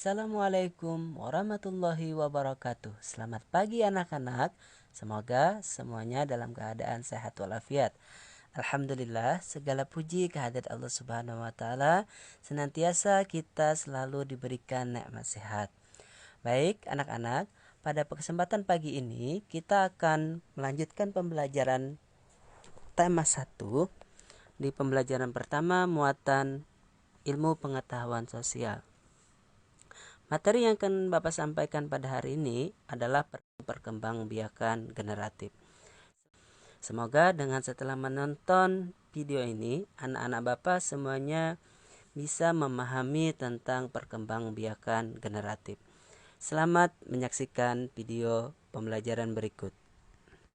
Assalamualaikum warahmatullahi wabarakatuh. Selamat pagi anak-anak. Semoga semuanya dalam keadaan sehat walafiat. Alhamdulillah, segala puji kehadirat Allah Subhanahu wa taala. Senantiasa kita selalu diberikan nikmat sehat. Baik, anak-anak, pada kesempatan pagi ini kita akan melanjutkan pembelajaran tema 1. Di pembelajaran pertama, muatan ilmu pengetahuan sosial. Materi yang akan Bapak sampaikan pada hari ini adalah perkembangbiakan generatif. Semoga dengan setelah menonton video ini, anak-anak Bapak semuanya bisa memahami tentang perkembangbiakan generatif. Selamat menyaksikan video pembelajaran berikut.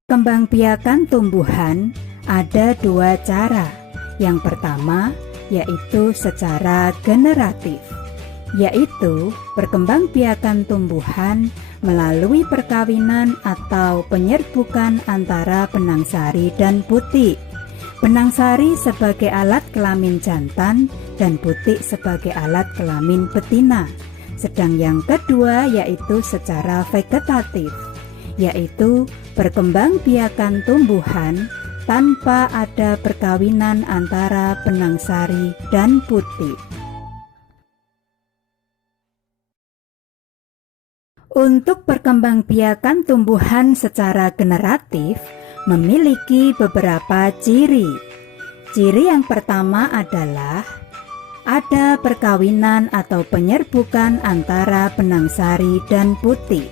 Perkembangbiakan tumbuhan ada dua cara. Yang pertama yaitu secara generatif, yaitu perkembangbiakan tumbuhan melalui perkawinan atau penyerbukan antara benang sari dan butik. Benang sari sebagai alat kelamin jantan dan butik sebagai alat kelamin betina. Sedang yang kedua yaitu secara vegetatif, yaitu perkembangbiakan tumbuhan tanpa ada perkawinan antara benang sari dan butik. Untuk perkembangbiakan tumbuhan secara generatif memiliki beberapa ciri. Ciri yang pertama adalah ada perkawinan atau penyerbukan antara benang sari dan butik.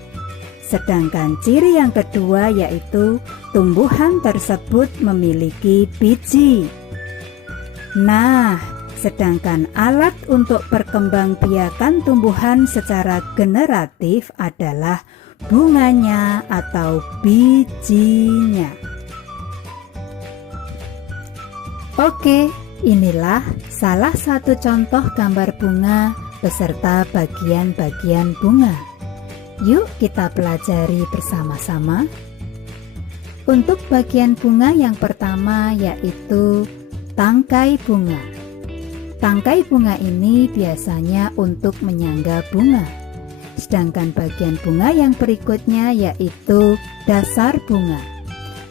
Sedangkan ciri yang kedua yaitu tumbuhan tersebut memiliki biji. Nah, sedangkan alat untuk perkembangbiakan tumbuhan secara generatif adalah bunganya atau bijinya. Oke, inilah salah satu contoh gambar bunga beserta bagian-bagian bunga. Yuk kita pelajari bersama-sama. Untuk bagian bunga yang pertama yaitu tangkai bunga. Tangkai bunga ini biasanya untuk menyangga bunga. Sedangkan bagian bunga yang berikutnya yaitu dasar bunga.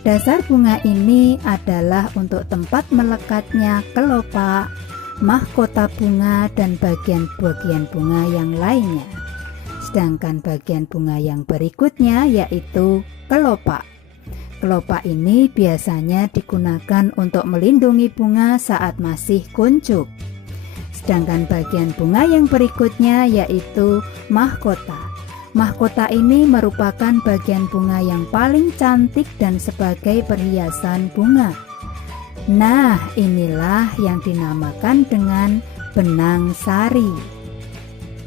Dasar bunga ini adalah untuk tempat melekatnya kelopak, mahkota bunga, dan bagian-bagian bunga yang lainnya. Sedangkan bagian bunga yang berikutnya yaitu kelopak. Kelopak ini biasanya digunakan untuk melindungi bunga saat masih kuncup. Sedangkan bagian bunga yang berikutnya yaitu mahkota. Mahkota ini merupakan bagian bunga yang paling cantik dan sebagai perhiasan bunga. Nah, inilah yang dinamakan dengan benang sari.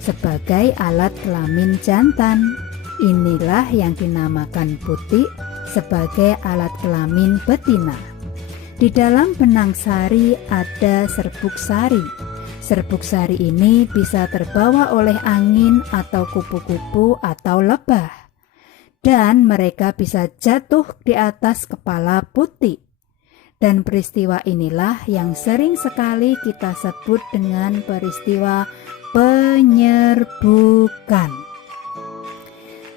Sebagai alat kelamin jantan, inilah yang dinamakan butik sebagai alat kelamin betina. Di dalam benang sari ada serbuk sari. Serbuk sari ini bisa terbawa oleh angin atau kupu-kupu atau lebah. Dan mereka bisa jatuh di atas kepala butik. Dan peristiwa inilah yang sering sekali kita sebut dengan peristiwa penyerbukan.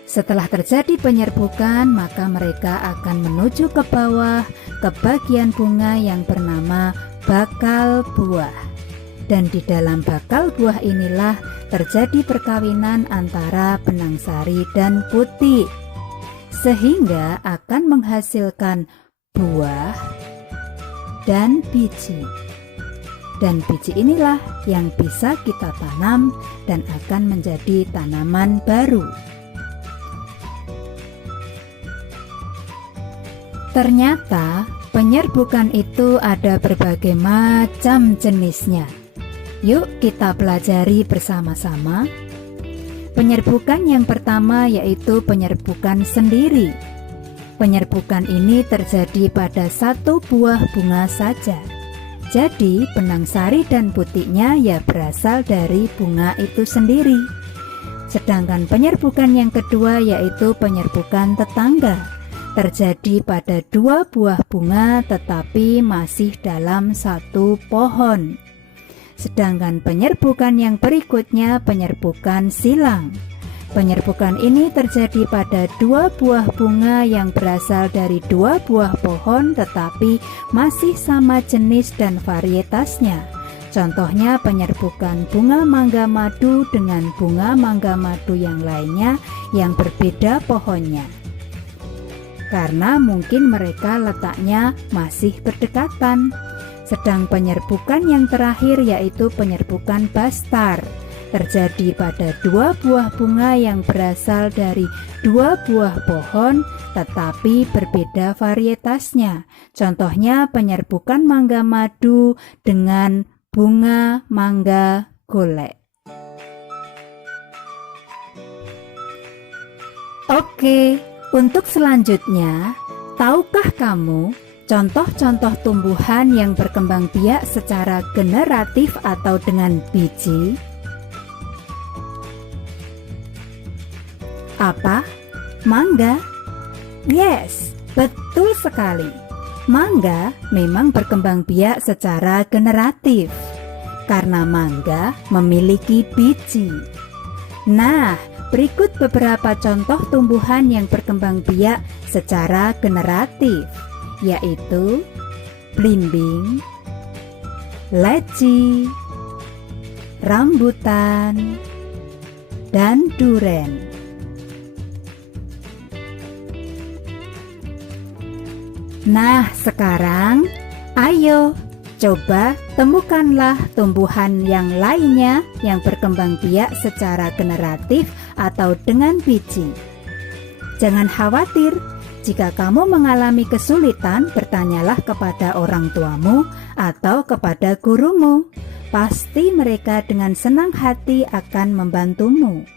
Setelah terjadi penyerbukan, maka mereka akan menuju ke bawah ke bagian bunga yang bernama bakal buah. Dan di dalam bakal buah inilah terjadi perkawinan antara benang sari dan butik, sehingga akan menghasilkan buah dan biji. Dan biji inilah yang bisa kita tanam dan akan menjadi tanaman baru. Ternyata penyerbukan itu ada berbagai macam jenisnya. Yuk kita pelajari bersama-sama. Penyerbukan yang pertama yaitu penyerbukan sendiri. Penyerbukan ini terjadi pada satu buah bunga saja. Jadi benang sari dan butiknya ya berasal dari bunga itu sendiri. Sedangkan penyerbukan yang kedua yaitu penyerbukan tetangga. Terjadi pada dua buah bunga tetapi masih dalam satu pohon. Sedangkan penyerbukan yang berikutnya penyerbukan silang. Penyerbukan ini terjadi pada dua buah bunga yang berasal dari dua buah pohon tetapi masih sama jenis dan varietasnya. Contohnya penyerbukan bunga mangga madu dengan bunga mangga madu yang lainnya yang berbeda pohonnya. Karena mungkin mereka letaknya masih berdekatan. Sedang penyerbukan yang terakhir yaitu penyerbukan bastar terjadi pada dua buah bunga yang berasal dari dua buah pohon tetapi berbeda varietasnya. Contohnya penyerbukan mangga madu dengan bunga mangga golek. Oke, untuk selanjutnya, tahukah kamu contoh-contoh tumbuhan yang berkembang biak secara generatif atau dengan biji? Apa? Mangga? Yes, betul sekali. Mangga memang berkembang biak secara generatif karena mangga memiliki biji. Nah, berikut beberapa contoh tumbuhan yang berkembang biak secara generatif, yaitu belimbing, leci, rambutan, dan duren. Nah, sekarang ayo coba temukanlah tumbuhan yang lainnya yang berkembang biak secara generatif atau dengan biji. Jangan khawatir, jika kamu mengalami kesulitan, bertanyalah kepada orang tuamu atau kepada gurumu. Pasti mereka dengan senang hati akan membantumu.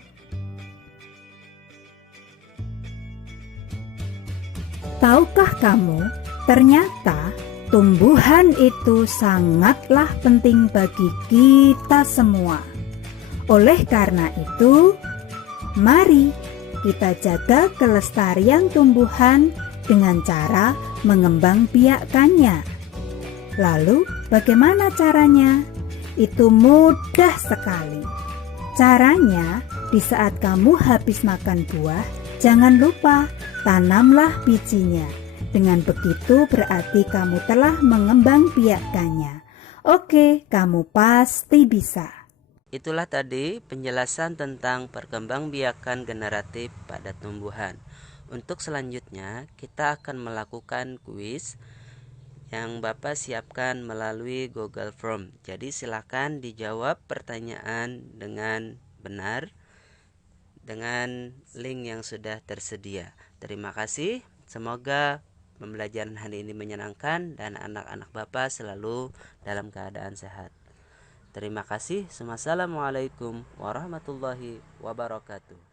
Tahukah kamu, ternyata tumbuhan itu sangatlah penting bagi kita semua. Oleh karena itu, mari kita jaga kelestarian tumbuhan dengan cara mengembangbiakkannya. Lalu, bagaimana caranya? Itu mudah sekali. Caranya, di saat kamu habis makan buah, jangan lupa tanamlah bijinya. Dengan begitu berarti kamu telah mengembangbiakkannya. Oke, kamu pasti bisa. Itulah tadi penjelasan tentang perkembangbiakan generatif pada tumbuhan. Untuk selanjutnya, kita akan melakukan kuis yang Bapak siapkan melalui Google Form. Jadi silakan dijawab pertanyaan dengan benar dengan link yang sudah tersedia. Terima kasih. Semoga pembelajaran hari ini menyenangkan dan anak-anak Bapak selalu dalam keadaan sehat. Terima kasih. Wassalamualaikum warahmatullahi wabarakatuh.